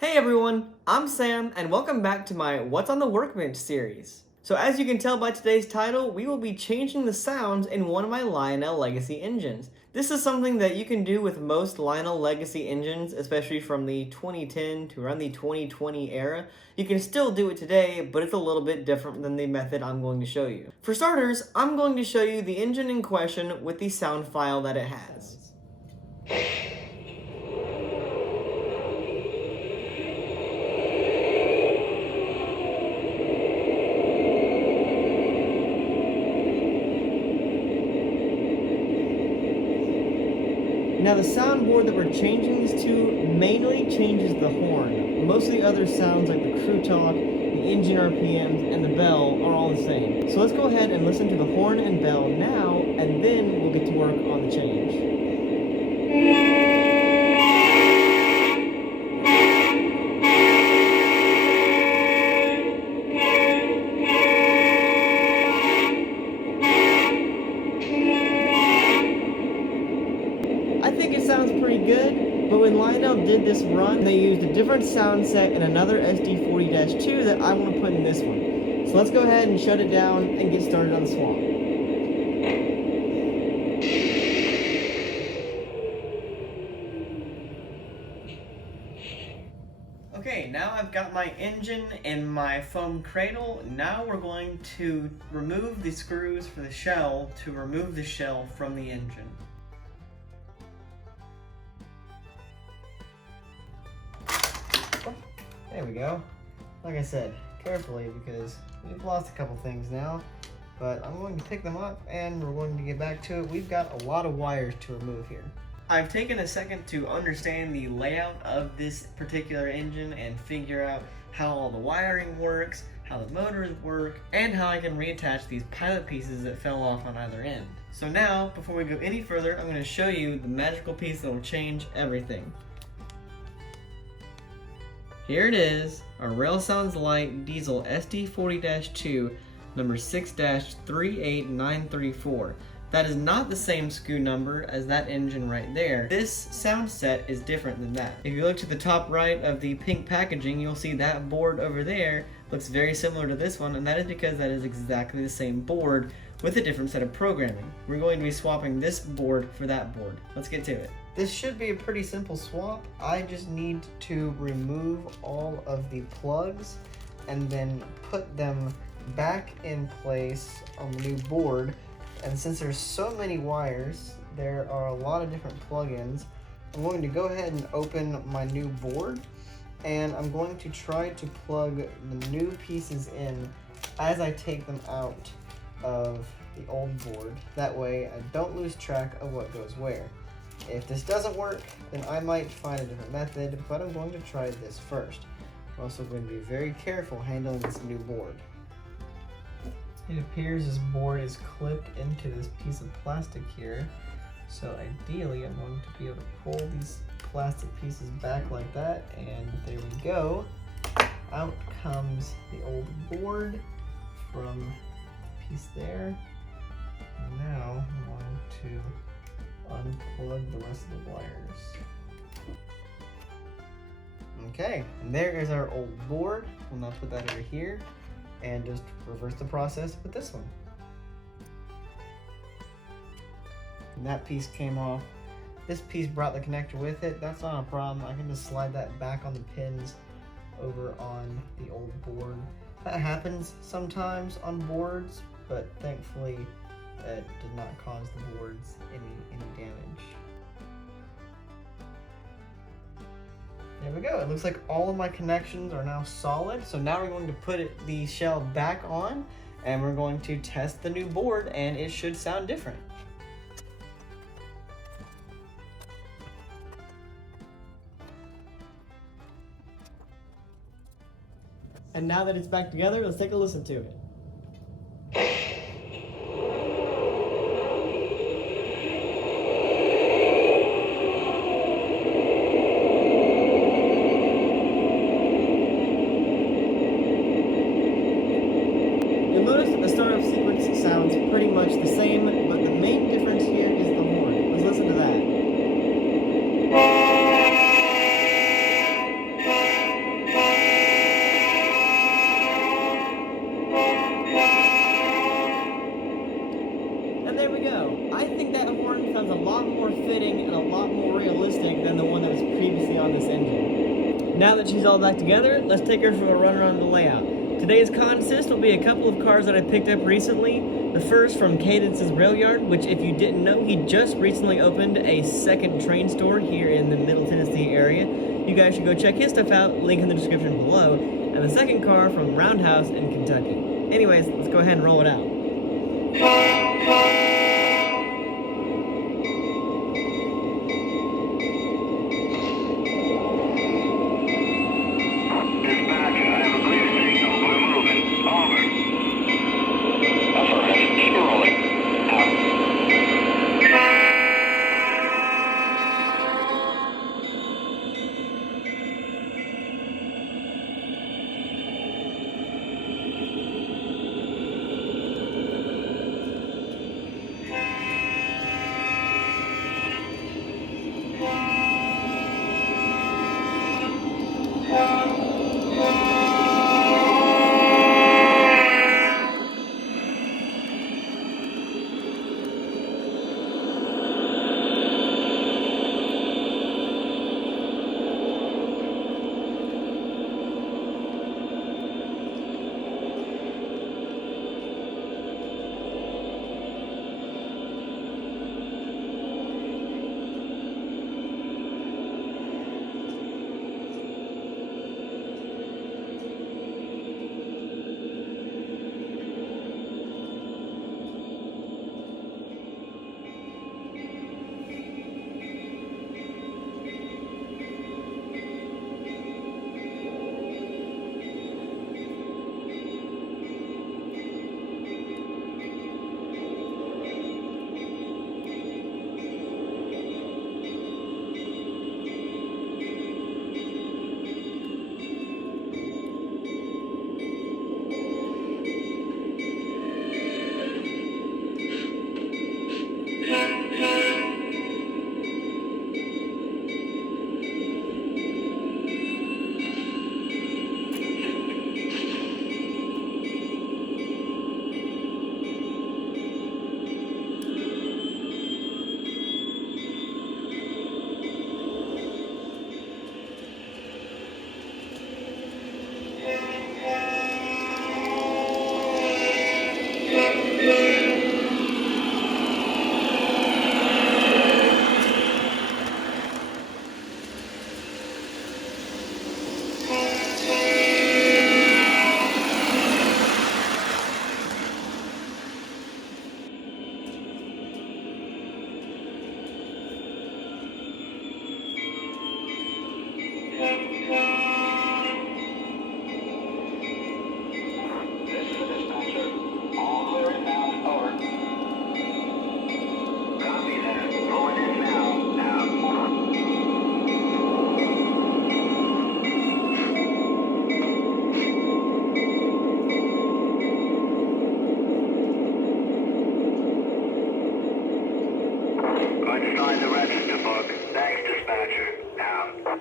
Hey everyone, I'm Sam and welcome back to my What's on the Workbench series. So as you can tell by today's title, we will be changing the sounds in one of my Lionel Legacy engines. This is something that you can do with most Lionel Legacy engines, especially from the 2010 to around the 2020 era. You can still do it today, but it's a little bit different than the method I'm going to show you. For starters, I'm going to show you the engine in question with the sound file that it has. Now the soundboard that we're changing this to mainly changes the horn. Most of the other sounds like the crew talk, the engine RPMs, and the bell are all the same. So let's go ahead and listen to the horn and bell now, and then we'll get to work on the change. I think it sounds pretty good, but when Lionel did this run, they used a different sound set and another SD40-2 that I want to put in this one. So let's go ahead and shut it down and get started on the swap. Okay, now I've got my engine and my foam cradle. Now we're going to remove the screws for the shell to remove the shell from the engine. There we go. Like I said, carefully because we've lost a couple things now, but I'm going to pick them up and we're going to get back to it. We've got a lot of wires to remove here. I've taken a second to understand the layout of this particular engine and figure out how all the wiring works, how the motors work, and how I can reattach these pilot pieces that fell off on either end. So now, before we go any further, I'm going to show you the magical piece that will change everything. Here it is, our Rail Sounds Light Diesel SD40-2, number 6-38934. That is not the same SKU number as that engine right there. This sound set is different than that. If you look to the top right of the pink packaging, you'll see that board over there looks very similar to this one, and that is because that is exactly the same board with a different set of programming. We're going to be swapping this board for that board. Let's get to it. This should be a pretty simple swap. I just need to remove all of the plugs and then put them back in place on the new board. And since there's so many wires, there are a lot of different plugins. I'm going to go ahead and open my new board, and I'm going to try to plug the new pieces in as I take them out of the old board. That way I don't lose track of what goes where. If this doesn't work, then I might find a different method, but I'm going to try this first. I'm also going to be very careful handling this new board. It appears this board is clipped into this piece of plastic here. So ideally, I'm going to be able to pull these plastic pieces back like that, and there we go. Out comes the old board from the piece there. And now I'm going to unplug the rest of the wires. Okay, and there is our old board. We'll now put that over here and just reverse the process with this one. And that piece came off. This piece brought the connector with it. That's not a problem. I can just slide that back on the pins over on the old board. That happens sometimes on boards, but thankfully it did not cause the boards any damage. There we go. It looks like all of my connections are now solid. So now we're going to put the shell back on and we're going to test the new board, and it should sound different. And now that it's back together, let's take a listen to it. You'll notice that the startup sequence sounds pretty much the same, but the main difference here is the horn. Let's listen to that. Now that she's all back together, let's take her for a run around the layout. Today's consist will be a couple of cars that I picked up recently. The first from Cadence's Rail Yard, which if you didn't know, he just recently opened a second train store here in the Middle Tennessee area. You guys should go check his stuff out, link in the description below. And the second car from Roundhouse in Kentucky. Anyways, let's go ahead and roll it out. Sign the register book. Thanks, dispatcher. Out.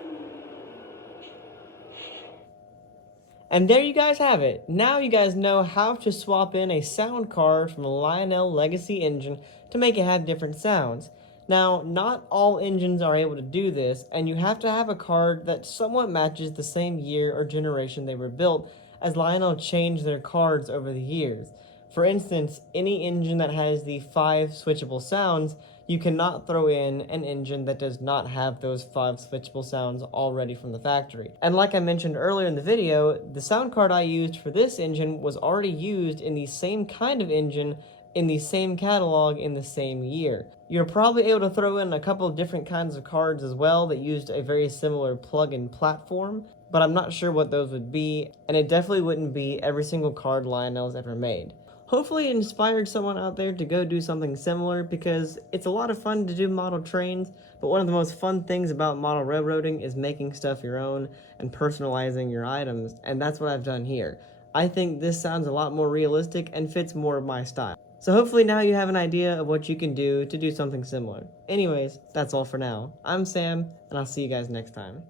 And there you guys have it. Now you guys know how to swap in a sound card from a Lionel Legacy engine to make it have different sounds. Now, not all engines are able to do this, and you have to have a card that somewhat matches the same year or generation they were built, as Lionel changed their cards over the years. For instance, any engine that has the 5 switchable sounds, you cannot throw in an engine that does not have those 5 switchable sounds already from the factory. And like I mentioned earlier in the video, the sound card I used for this engine was already used in the same kind of engine in the same catalog in the same year. You're probably able to throw in a couple of different kinds of cards as well that used a very similar plug-in platform, but I'm not sure what those would be, and it definitely wouldn't be every single card Lionel's ever made. Hopefully it inspired someone out there to go do something similar, because it's a lot of fun to do model trains, but one of the most fun things about model railroading is making stuff your own and personalizing your items, and that's what I've done here. I think this sounds a lot more realistic and fits more of my style. So hopefully now you have an idea of what you can do to do something similar. Anyways, that's all for now. I'm Sam, and I'll see you guys next time.